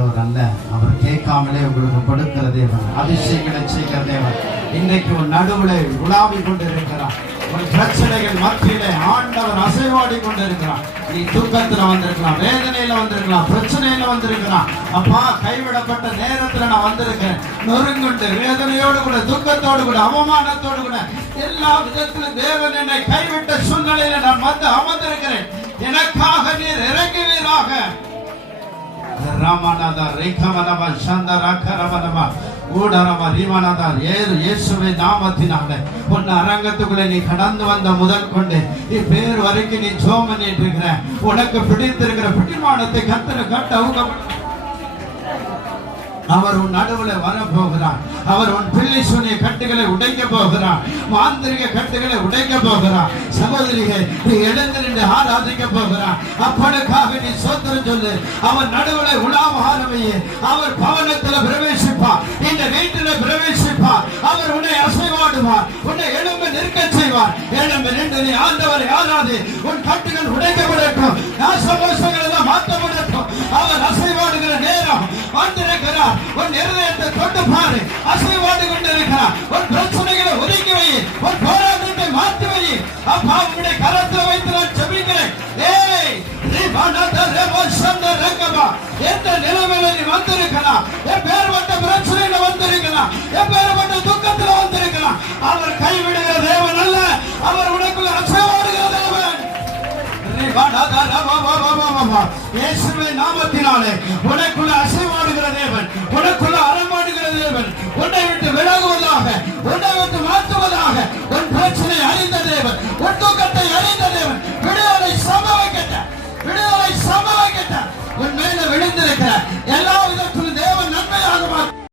அல்ல, அவர் கேட்காமலே உங்களுக்கு கொடுக்கிற தேவன், அதிசயங்களை செய்கிற தேவன். இன்றைக்கு உன் நடுவுல உலாவி கொண்டிருக்கிறார். உன் பிரச்சனைகள் மத்தியிலே ஆண்டவர் அசைவாடி கொண்டிருக்கிறார். நீ தூக்கத்துல வந்திருக்கலாம், வேதனையில வந்திருக்கலாம், பிரச்சனையில வந்திருக்கலாம். அப்பா, கைவிடப்பட்ட நேரத்துல நான் வந்திருக்கேன். நொறுங்குண்டு வேதனையோடு கூட, துக்கத்தோடு கூட, அவமானத்தோடு கூட, எல்லா விதத்திலும் தேவன் என்னை கைவிட்ட சூழ்நிலையில நான் வந்து அமர்ந்திருக்கிறேன். எனக்காக நீர் இறங்குவீராக. ராமநாதா ரேகமனவ சந்தரகரமனவ ஊடரவ ரிமனதா இயேசுவே நாமத்தினாலே உன் அரங்கத்துக்குள்ளே நீ கடந்து வந்த முதல் கொண்டு இப்பேர் வரைக்கும் நீ ஜெபம் பண்ணிட்டு இருக்கிற. உனக்கு பிடித்திருக்கிற பிடிமானத்தை கர்த்தர் கட்ட அவங்க அவர் உன் நடுவுல வர போகிறார். அவர் உன் பிள்ளை சொன்னிய கட்டுகளை உடைக்க போகிறார். மாந்திரிக கட்டுகளை உடைக்க போகிறார். சகோதரிகள், நீ எழுந்து நின்று ஆராதிக்க போகிறார். அப்பனுக்காக நீ சோத்திரம் சொல்லு. அவர் நடுவுல உலாவ ஆரம்பியே. அவர் பவனத்துல பிரவேசிப்பார், இந்த வீட்டில பிரவேசிப்பார். அவர் உன்னை அசைவாடுவார், உன்னை எலும்பு நிற்க செய்வார். எலும்பு நின்று நீ ஆண்டவரை ஆராதி. உன் கட்டுகள் உடைக்கப்படட்டும், நாசமோசங்கள் எல்லாம் மாற்றப்படட்டும். அவர் அசைவாடுகிற நேரம் வந்திருக்கிறார். உன் இருதயத்தை தொட்டு பாரு, அசைவாடு கொண்டிருக்கிறார். உன் பிரச்சனைகளை ஒதுக்கி வை, உன் போராட்டத்தை மாற்றி வை. அப்பா, உன்னுடைய கரத்தில் வைத்து நான் ஜெபிக்கிறேன். எந்த நிலைமையில நீ வந்திருக்கலாம், எப்பேற்பட்ட பிரச்சனையில வந்திருக்கலாம், எப்பேற்பட்ட துக்கத்தில் வந்திருக்கலாம், அவர் கைவிடுகிற தேவன் அல்ல, அவர் உனக்குள்ள அசைவாடுகிற தேவன். இயேசுவின் நாமத்தினாலே உனக்கு